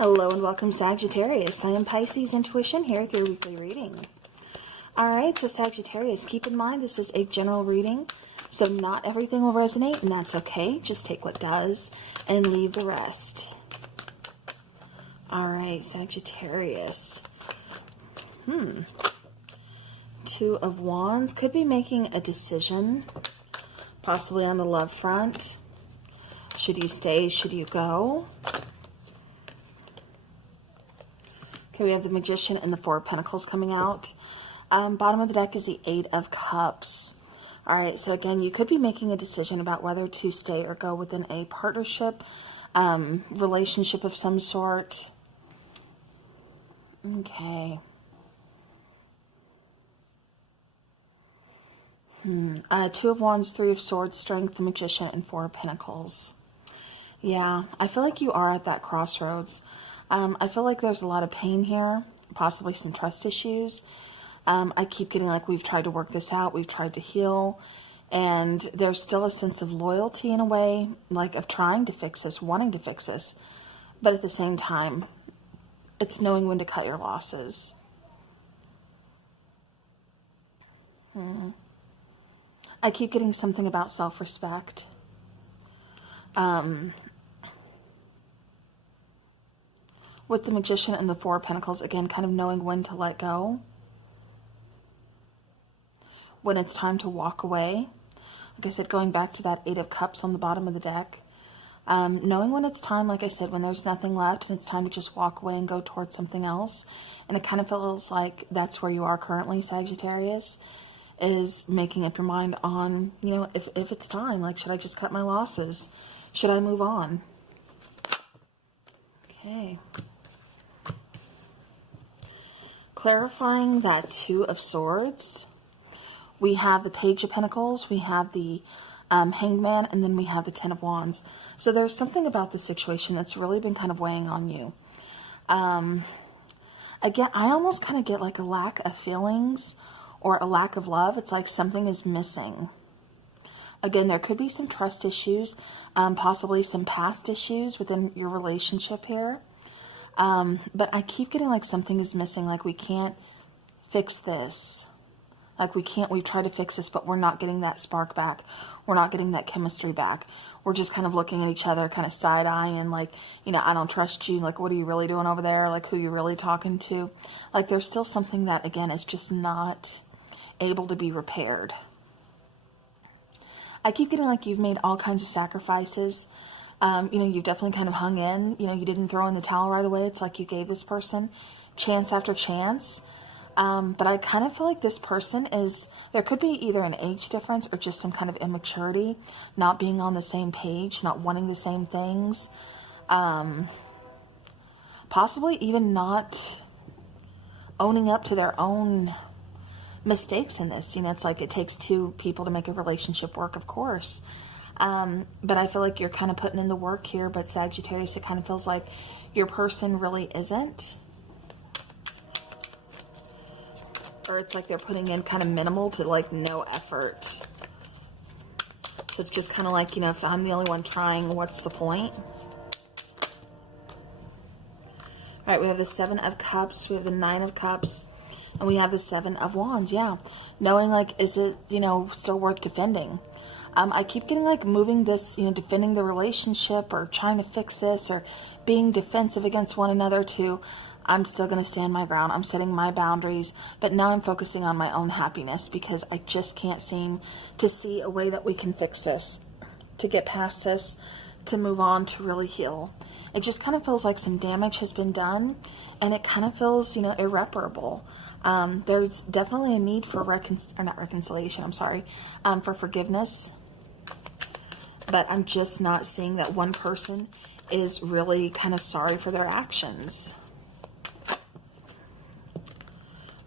Hello and welcome, Sagittarius. I am Pisces Intuition here with your weekly reading. Alright, so Sagittarius, keep in mind this is a general reading, so not everything will resonate, and that's okay. Just take what does and leave the rest. Alright, Sagittarius. Two of Wands. Could be making a decision, possibly on the love front. Should you stay? Should you go? Okay, we have the Magician and the Four of Pentacles coming out. Bottom of the deck is the Eight of Cups. All right, so again, you could be making a decision about whether to stay or go within a partnership, relationship of some sort. Okay. Two of Wands, Three of Swords, Strength, the Magician, and Four of Pentacles. Yeah, I feel like you are at that crossroads. I feel like there's a lot of pain here, possibly some trust issues. I keep getting like we've tried to work this out, we've tried to heal, and there's still a sense of loyalty in a way, like of trying to fix this, wanting to fix this, but at the same time, it's knowing when to cut your losses. I keep getting something about self-respect. With the Magician and the Four of Pentacles, again, kind of knowing when to let go. When it's time to walk away. Like I said, going back to that Eight of Cups on the bottom of the deck. Knowing when it's time, like I said, when there's nothing left and it's time to just walk away and go towards something else. And it kind of feels like that's where you are currently, Sagittarius. Is making up your mind on, you know, if it's time. Like, should I just cut my losses? Should I move on? Okay. Clarifying that Two of Swords, we have the Page of Pentacles, we have the Hanged Man, and then we have the Ten of Wands. So there's something about the situation that's really been kind of weighing on you. Again, I almost kind of get like a lack of feelings or a lack of love. It's like something is missing. Again, there could be some trust issues, possibly some past issues within your relationship here. But I keep getting like something is missing, like we can't fix this. Like we've tried to fix this, but we're not getting that spark back. We're not getting that chemistry back. We're just kind of looking at each other, kind of side-eyeing, like, you know, I don't trust you. Like, what are you really doing over there? Like, who are you really talking to? Like, there's still something that, again, is just not able to be repaired. I keep getting like you've made all kinds of sacrifices. You know, you've definitely kind of hung in. You know, you didn't throw in the towel right away. It's like you gave this person chance after chance. But I kind of feel like this person is, there could be either an age difference or just some kind of immaturity, not being on the same page, not wanting the same things. Possibly even not owning up to their own mistakes in this. You know, it's like it takes two people to make a relationship work, of course. But I feel like you're kind of putting in the work here, but Sagittarius, it kind of feels like your person really isn't. Or it's like they're putting in kind of minimal to like no effort. So it's just kind of like, you know, if I'm the only one trying, what's the point? All right, we have the Seven of Cups, we have the Nine of Cups, and we have the Seven of Wands. Yeah, knowing like, is it, you know, still worth defending? I keep getting like moving this, you know, defending the relationship or trying to fix this or being defensive against one another to, I'm still going to stand my ground. I'm setting my boundaries, but now I'm focusing on my own happiness because I just can't seem to see a way that we can fix this, to get past this, to move on, to really heal. It just kind of feels like some damage has been done and it kind of feels, you know, irreparable. There's definitely a need for for forgiveness. But I'm just not seeing that one person is really kind of sorry for their actions.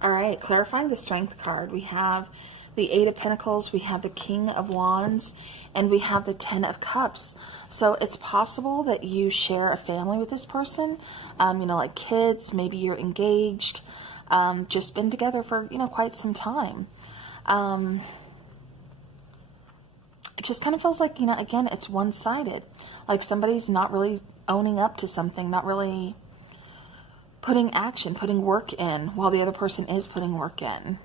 All right, clarifying the Strength card. We have the Eight of Pentacles, we have the King of Wands, and we have the Ten of Cups. So it's possible that you share a family with this person, you know, like kids, maybe you're engaged, just been together for, you know, quite some time. It just kind of feels like, you know, again, it's one-sided. Like somebody's not really owning up to something, not really putting action, putting work in while the other person is putting work in.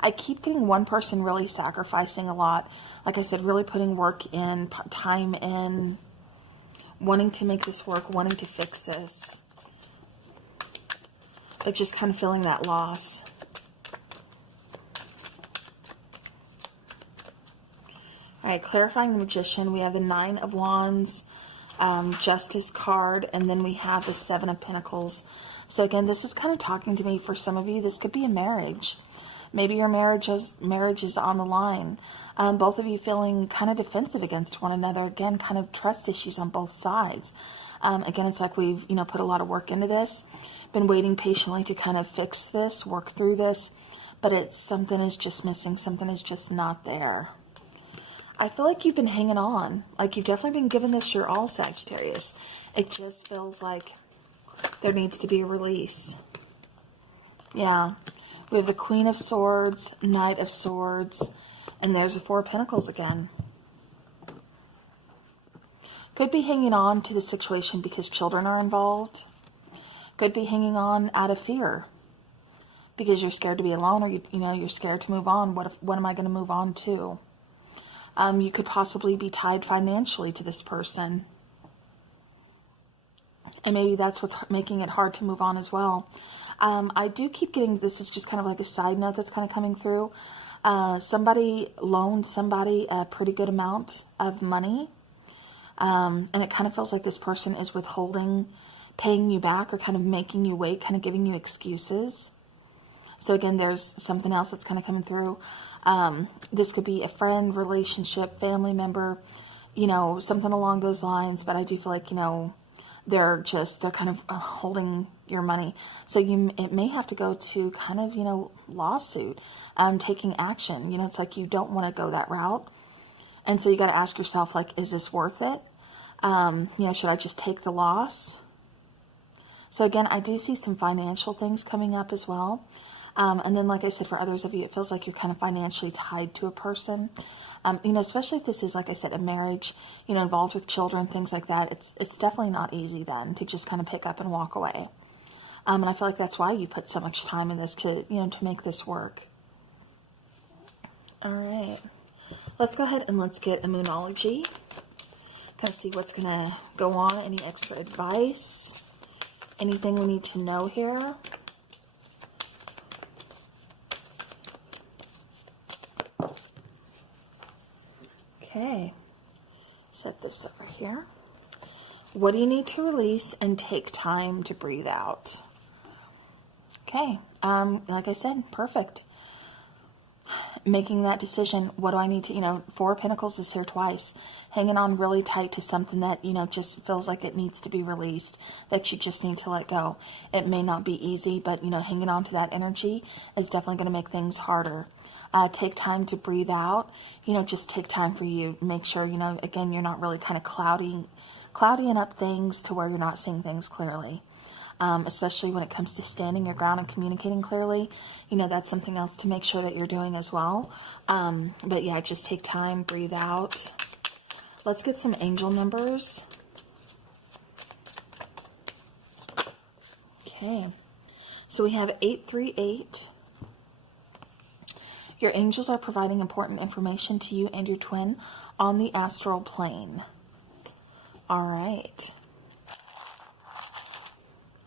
I keep getting one person really sacrificing a lot. Like I said, really putting work in, time in, wanting to make this work, wanting to fix this. But just kind of feeling that loss. All right, clarifying the Magician. We have the 9 of Wands, Justice card, and then we have the 7 of Pentacles. So again, this is kind of talking to me. For some of you, this could be a marriage. Maybe your marriage is on the line. Both of you feeling kind of defensive against one another. Again, kind of trust issues on both sides. Again, it's like we've, put a lot of work into this. Been waiting patiently to kind of fix this, work through this. But something is just missing. Something is just not there. I feel like you've been hanging on. Like you've definitely been giving this your all, Sagittarius. It just feels like there needs to be a release. Yeah. We have the Queen of Swords, Knight of Swords, and there's the 4 of Pentacles again. Could be hanging on to the situation because children are involved. Could be hanging on out of fear because you're scared to be alone, or you're scared to move on. What am I going to move on to? You could possibly be tied financially to this person. And maybe that's what's making it hard to move on as well. I do keep getting, this is just kind of like a side note that's kind of coming through. Somebody loaned somebody a pretty good amount of money. And it kind of feels like this person is withholding paying you back, or kind of making you wait, kind of giving you excuses. So again, there's something else that's kind of coming through. This could be a friend, relationship, family member, something along those lines. But I do feel like, they're kind of holding your money. So it may have to go to kind of, lawsuit, taking action. It's like you don't want to go that route. And so you got to ask yourself, like, is this worth it? Should I just take the loss? So again, I do see some financial things coming up as well. And then, like I said, for others of you, it feels like you're kind of financially tied to a person. Especially if this is, like I said, a marriage, involved with children, things like that. It's definitely not easy then to just kind of pick up and walk away. And I feel like that's why you put so much time in this to make this work. All right. Let's go ahead and let's get a Moonology. Kind of see what's going to go on. Any extra advice? Anything we need to know here? Okay, set this over here. What do you need to release and take time to breathe out? Okay, like I said, perfect. Making that decision. What do I need to, 4 of Pentacles is here twice. Hanging on really tight to something that, just feels like it needs to be released, that you just need to let go. It may not be easy, but, hanging on to that energy is definitely going to make things harder. Take time to breathe out. Just take time for you. Make sure, again, you're not really kind of cloudying up things to where you're not seeing things clearly. Especially when it comes to standing your ground and communicating clearly. That's something else to make sure that you're doing as well. But yeah, just take time, breathe out. Let's get some angel numbers. Okay. So we have 838. Your angels are providing important information to you and your twin on the astral plane. All right.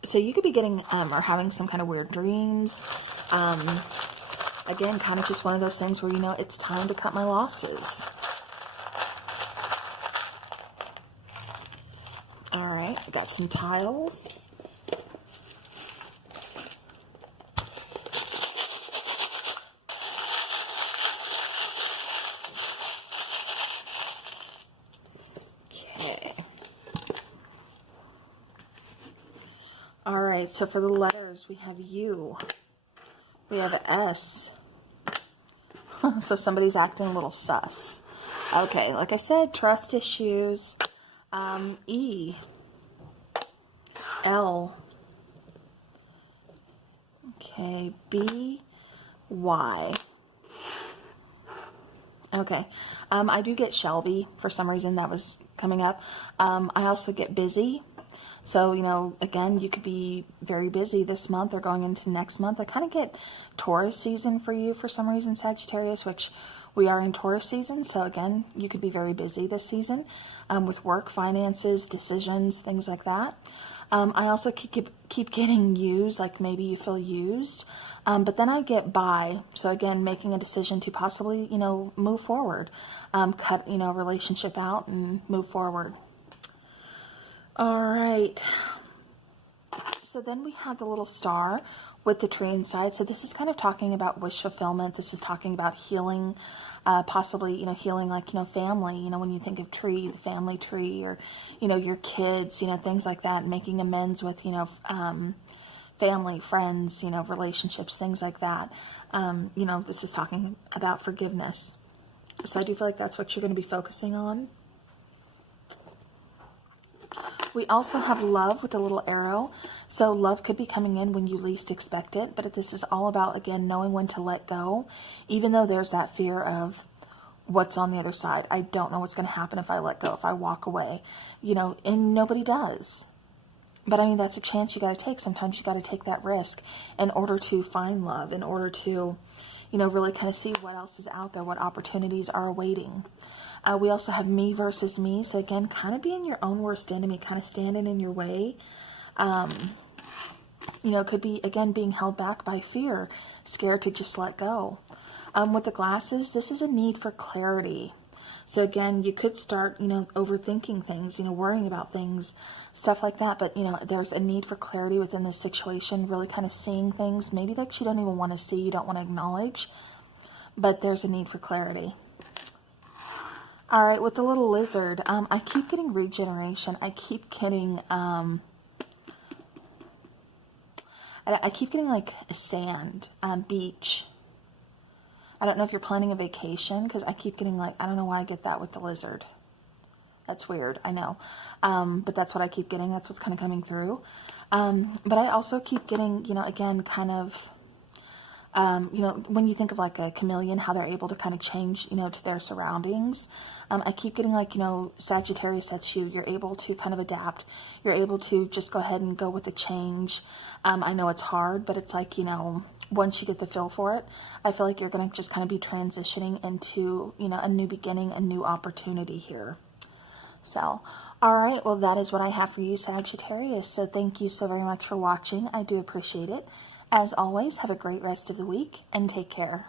So you could be getting or having some kind of weird dreams. Again, kind of just one of those things where, it's time to cut my losses. All right. We got some tiles. All right, so for the letters, we have U. We have S. So somebody's acting a little sus. Okay, like I said, trust issues. E. L. Okay, B. Y. Okay. I do get Shelby. For some reason that was coming up. I also get busy. So, you know, again, you could be very busy this month or going into next month. I kind of get Taurus season for you for some reason, Sagittarius, which we are in Taurus season. So again, you could be very busy this season with work, finances, decisions, things like that. I also keep getting used, like maybe you feel used. But then I get by. So again, making a decision to possibly, you know, move forward, cut, you know, relationship out and move forward. All right. So then we have the little star with the tree inside. So this is kind of talking about wish fulfillment. This is talking about healing, possibly, you know, healing like, you know, family, you know, when you think of tree, the family tree, or, you know, your kids, you know, things like that, making amends with, you know, family, friends, you know, relationships, things like that. You know, this is talking about forgiveness. So I do feel like that's what you're going to be focusing on. We also have love with a little arrow. So love could be coming in when you least expect it, but this is all about, again, knowing when to let go, even though there's that fear of what's on the other side. I don't know what's going to happen if I let go, if I walk away, you know, and nobody does. But I mean, that's a chance you got to take. Sometimes you got to take that risk in order to find love, in order to, you know, really kind of see what else is out there, what opportunities are awaiting. We also have me versus me. So again, kind of being your own worst enemy, kind of standing in your way. You know, could be, again, being held back by fear, scared to just let go. With the glasses, this is a need for clarity. So again, you could start, you know, overthinking things, you know, worrying about things, stuff like that. But, you know, there's a need for clarity within this situation, really kind of seeing things maybe that you don't even want to see, you don't want to acknowledge, but there's a need for clarity. All right, with the little lizard, I keep getting regeneration. I keep getting, I keep getting like a sand, beach. I don't know if you're planning a vacation, because I keep getting like, I don't know why I get that with the lizard. That's weird, I know. But that's what I keep getting. That's what's kind of coming through. But I also keep getting, you know, again, kind of, you know, when you think of like a chameleon, how they're able to kind of change, you know, to their surroundings. I keep getting like, you know, Sagittarius, that's you. You're able to kind of adapt. You're able to just go ahead and go with the change. I know it's hard, but it's like, you know, once you get the feel for it, I feel like you're going to just kind of be transitioning into, you know, a new beginning, a new opportunity here. So, all right, well, that is what I have for you, Sagittarius. So thank you so very much for watching. I do appreciate it. As always, have a great rest of the week and take care.